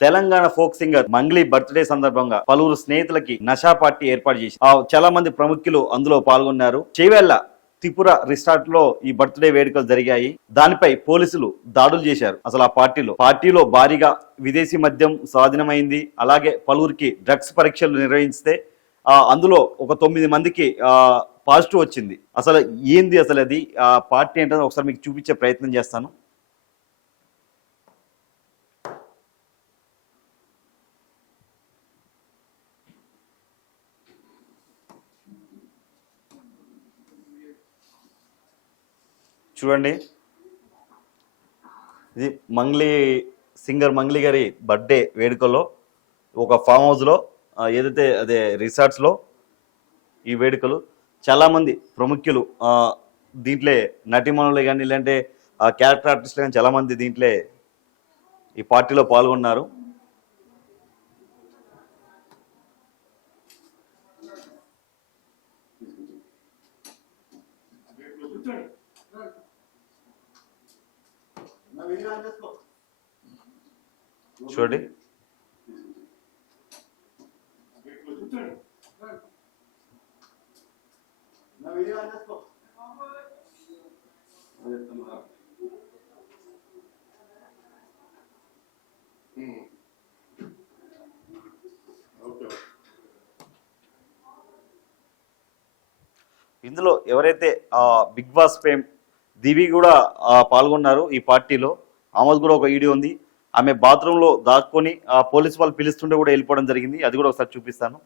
Telangana folk singer Mangli birthday సందర్భంగా పలువురు స్నేహితులకి నషా పార్టీ ఏర్పాటు చేసి చాలా మంది ప్రముఖులు అందులో పాల్గొన్నారు. చేవేళ్ళ త్రిపుర రిసార్ట్లో ఈ బర్త్డే వేడుకలు జరిగాయి. దానిపై పోలీసులు దాడులు చేశారు. అసలు ఆ పార్టీలో పార్టీలో భారీగా విదేశీ మద్యం స్వాధీనమైంది. అలాగే పలువురికి డ్రగ్స్ పరీక్షలు నిర్వహిస్తే ఆ, అందులో ఒక తొమ్మిది మందికి ఆ, పాజిటివ్ వచ్చింది. అసలు ఏంది అసలు అది? ఆ పార్టీ ఏంటో ఒకసారి మీకు చూపించే ప్రయత్నం చేస్తాను. చూడండి. ఇది మంగ్లీ సింగర్ మంగ్లీ గారి బర్త్డే వేడుకలో ఒక ఫామ్ హౌస్లో ఏదైతే అదే రిసార్ట్స్లో ఈ వేడుకలు చాలామంది ప్రముఖులు దీంట్లో నటిమణులు కానీ లేదంటే క్యారెక్టర్ ఆర్టిస్టులు కానీ చాలామంది దీంట్లో ఈ పార్టీలో పాల్గొన్నారు. చూడండి. ఇందులో ఎవరైతే ఆ బిగ్ బాస్ ఫేమ్ దివి కూడా పాల్గొన్నారు ఈ పార్టీలో. ఆమెది కూడా ఒక వీడియో ఉంది. ఆమె బాత్రూంలో దాక్కొని ఆ పోలీస్ వాళ్ళు పిలుస్తుంటే కూడా వెళ్ళిపోవడం జరిగింది. అది కూడా ఒకసారి చూపిస్తాను.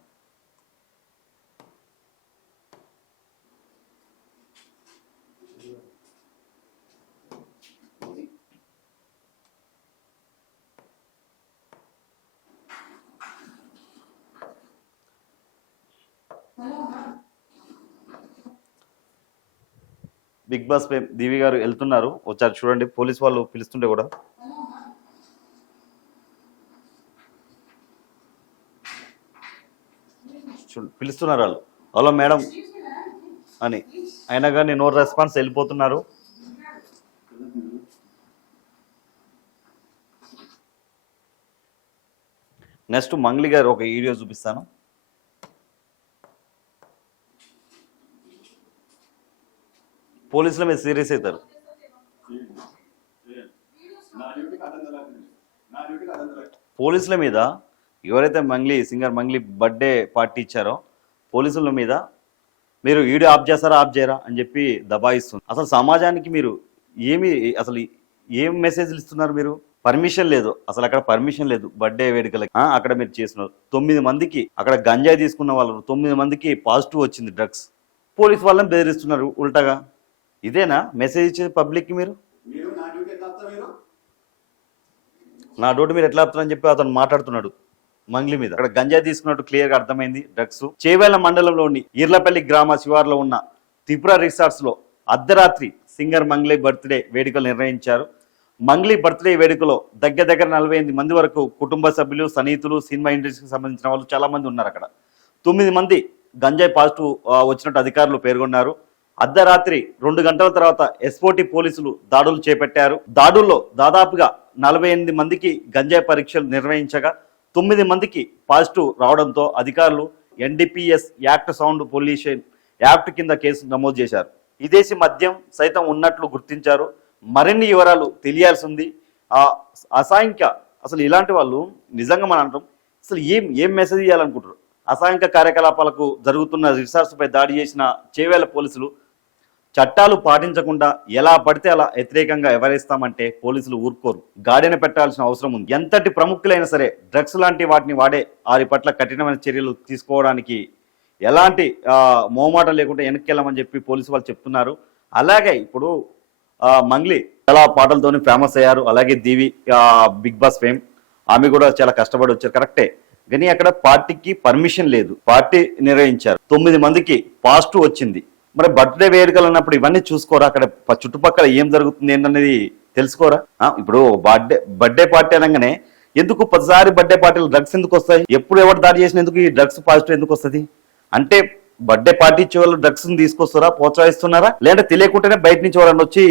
బిగ్ బాస్ పై దివి గారు వెళ్తున్నారు. వచ్చారు చూడండి. పోలీస్ వాళ్ళు పిలుస్తుంటే కూడా. పిలుస్తున్నారు వాళ్ళు. హలో మేడం అని. అయినా కానీ నో రెస్పాన్స్ వెళ్ళిపోతున్నారు. నెక్స్ట్ మంగ్లీ గారు ఒక వీడియో చూపిస్తాను. పోలీసుల మీద సీరియస్ అవుతారు. పోలీసుల మీద ఎవరైతే Mangli singer Mangli birthday party ఇచ్చారో పోలీసుల మీద మీరు వీడియో ఆఫ్ చేస్తారా ఆఫ్ చేయరా అని చెప్పి దబాయిస్తుంది అసలు సమాజానికి మీరు ఏమి అసలు ఏం మెసేజ్లు ఇస్తున్నారు మీరు? పర్మిషన్ లేదు. అసలు అక్కడ పర్మిషన్ లేదు బర్త్డే వేడుకలకి. అక్కడ మీరు చేస్తున్నారు. తొమ్మిది మందికి అక్కడ గంజాయి తీసుకున్న వాళ్ళు తొమ్మిది మందికి పాజిటివ్ వచ్చింది డ్రగ్స్ పోలీస్ వాళ్ళని బెదిరిస్తున్నారు ఉల్టగా. ఇదేనా? మెసేజ్ ఇచ్చేది పబ్లిక్కి మీరు? నా డ్యూటీ మీరు? నా డోటు మీరు ఎట్లా ఆపుతారని చెప్పి అతను మాట్లాడుతున్నాడు మంగ్లీ మీద. అక్కడ గంజాయి తీసుకున్నట్టు క్లియర్గా అర్థమైంది డ్రగ్స్. చేవేళ్ళ మండలంలోని ఈర్లపల్లి గ్రామ శివార్లో ఉన్న త్రిపుర రిసార్ట్స్లో అర్ధరాత్రి సింగర్ మంగ్లీ బర్త్డే వేడుకలు నిర్వహించారు. మంగ్లీ బర్త్డే వేడుకలో దగ్గర దగ్గర నలభై ఎనిమిది మంది వరకు కుటుంబ సభ్యులు సన్నిహితులు సినిమా ఇండస్ట్రీకి సంబంధించిన వాళ్ళు చాలా మంది ఉన్నారు అక్కడ. తొమ్మిది మంది గంజాయి పాజిటివ్ వచ్చినట్టు అధికారులు పేర్కొన్నారు. అర్ధరాత్రి రెండు గంటల తర్వాత ఎస్పోటీ పోలీసులు దాడులు చేపట్టారు. దాడుల్లో దాదాపుగా నలభై ఎనిమిది మందికి గంజాయి పరీక్షలు నిర్వహించగా తొమ్మిది మందికి పాజిటివ్ రావడంతో అధికారులు NDPS act sound pollution act కింద కేసు నమోదు చేశారు. విదేశీ మద్యం సైతం ఉన్నట్లు గుర్తించారు. మరిన్ని వివరాలు తెలియాల్సి ఉంది ఆ అసాంఖ్య అసలు ఇలాంటి వాళ్ళు నిజంగా మనం అంటాం అసలు ఏం ఏం మెసేజ్ ఇవ్వాలనుకుంటారు అసాంఖ్య కార్యకలాపాలకు జరుగుతున్న రిసార్ట్స్పై దాడి చేసిన చేవేల పోలీసులు చట్టాలు పాటించకుండా ఎలా పడితే అలా వ్యతిరేకంగా ఎవరేస్తామంటే పోలీసులు ఊరుకోరు. గాడిన పెట్టాల్సిన అవసరం ఉంది. ఎంతటి ప్రముఖులైనా సరే డ్రగ్స్ లాంటి వాటిని వాడే వారి పట్ల కఠినమైన చర్యలు తీసుకోవడానికి ఎలాంటి మోమాట లేకుండా వెనక్కి చెప్పి పోలీసు వాళ్ళు చెప్తున్నారు. అలాగే ఇప్పుడు మంగ్లీ చాలా పాటలతోనే ఫేమస్ అయ్యారు. అలాగే దీవి బిగ్ బాస్ ఫేమ్. ఆమె కూడా చాలా కష్టపడి వచ్చారు. కరెక్టే. కానీ అక్కడ పార్టీకి పర్మిషన్ లేదు. పార్టీ నిర్వహించారు తొమ్మిది మందికి పాజిటివ్ వచ్చింది. మరి బర్త్డే వేడుకలు అన్నప్పుడు ఇవన్నీ చూసుకోరా? అక్కడ చుట్టుపక్కల ఏం జరుగుతుంది ఏంటనేది తెలుసుకోరా? ఇప్పుడు బర్త్డే బర్త్డే పార్టీ అనగానే ఎందుకు ప్రతిసారి బర్త్డే పార్టీలు డ్రగ్స్ ఎందుకు వస్తాయి? ఎప్పుడు ఎవరు దాడి చేసిన ఎందుకు ఈ డ్రగ్స్ పాజిటివ్ ఎందుకు వస్తుంది? అంటే బర్త్డే పార్టీ ఇచ్చే వాళ్ళు డ్రగ్స్ తీసుకొస్తారా? ప్రోత్సహిస్తున్నారా? లేదంటే తెలియకుండానే బయట నుంచి ఎవరన్నా వచ్చి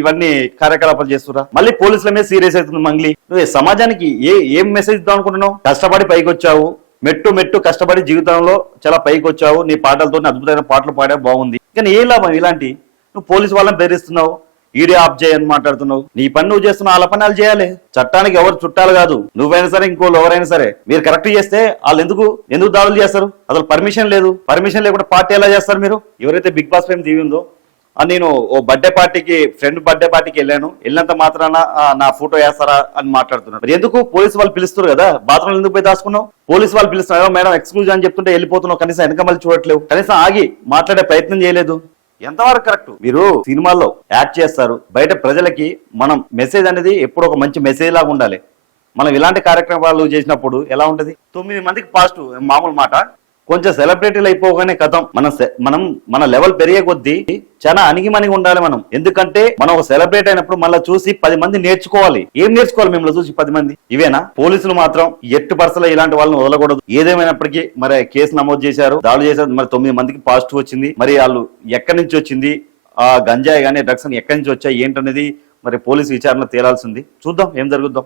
ఇవన్నీ కార్యకలాపాలు చేస్తురా మళ్ళీ పోలీసుల మీద సీరియస్ అవుతుంది మంగ్లీ. నువ్వు సమాజానికి ఏ ఏం మెసేజ్ ఇద్దాం అనుకుంటున్నావు? కష్టపడి పైకి వచ్చావు. మెట్టు మెట్టు కష్టపడి జీవితంలో చాలా పైకి వచ్చావు నీ పాటలతో అద్భుతమైన పాటలు పాడా బాగుంది. కానీ ఏ లాభం ఇలాంటి? నువ్వు పోలీసు వాళ్ళని బెదిరిస్తున్నావు. ఈడే ఆఫ్ చేయని మాట్లాడుతున్నావు. నీ పని నువ్వు చేస్తున్న వాళ్ళ పని వాళ్ళు చేయాలి. చట్టానికి ఎవరు చుట్టాలు కాదు. నువ్వైనా సరే ఇంకోళ్ళు ఎవరైనా సరే. మీరు కరెక్ట్ చేస్తే వాళ్ళు ఎందుకు ఎందుకు దాడులు చేస్తారు? అసలు పర్మిషన్ లేదు. పర్మిషన్ లేకుండా పార్టీ ఎలా చేస్తారు మీరు? ఎవరైతే బిగ్ బాస్ ఫేమ్ టీవీ ఉందో నేను ఓ బర్త్డే పార్టీకి ఫ్రెండ్ బర్త్డే పార్టీకి వెళ్ళాను. వెళ్ళినంత మాత్రాన నా ఫోటో వేస్తారా అని మాట్లాడుతున్నాడు. ఎందుకు? పోలీసు వాళ్ళు పిలుస్తారు కదా. బాత్రూమ్ ఎందుకు పోయి దాచుకున్నావు? పోలీసు వాళ్ళు పిలుస్తున్నారు. మేడం ఎక్స్క్లూజ్ అని చెప్తుంటే వెళ్ళిపోతున్నావు. కనీసం వెనక మళ్ళీ చూడట్లేవు. కనీసం ఆగి మాట్లాడే ప్రయత్నం చేయలేదు. ఎంతవరకు కరెక్ట్? మీరు సినిమాల్లో యాక్ట్ చేస్తారు. బయట ప్రజలకి మనం మెసేజ్ అనేది ఎప్పుడు ఒక మంచి మెసేజ్ లాగా ఉండాలి. మనం ఇలాంటి కార్యక్రమాలు చేసినప్పుడు ఎలా ఉంటది? తొమ్మిది మందికి పాజిటివ్ మామూలు మాట. కొంచెం సెలబ్రిటీలు అయిపోగానే కథం. మన సె- మనం మన లెవెల్ పెరిగే కొద్దీ చాలా అణిగిమణిగి ఉండాలి మనం. ఎందుకంటే మనం ఒక సెలబ్రేట్ అయినప్పుడు మళ్ళీ చూసి పది మంది నేర్చుకోవాలి. ఏం నేర్చుకోవాలి మిమ్మల్ని చూసి పది మంది? ఇవేనా? పోలీసులు మాత్రం ఎట్టు పర్సలో ఇలాంటి వాళ్ళని వదలకూడదు. ఏదేమైనప్పటికీ మరి కేసు నమోదు చేశారు. దాడులు చేశారు. మరి తొమ్మిది మందికి పాజిటివ్ వచ్చింది. మరి వాళ్ళు ఎక్కడి నుంచి వచ్చింది? ఆ గంజాయి కానీ డ్రగ్స్ ఎక్కడి నుంచి వచ్చాయి? ఏంటనేది మరి పోలీసు విచారణ తేలాల్సింది. చూద్దాం ఏం జరుగుద్దాం.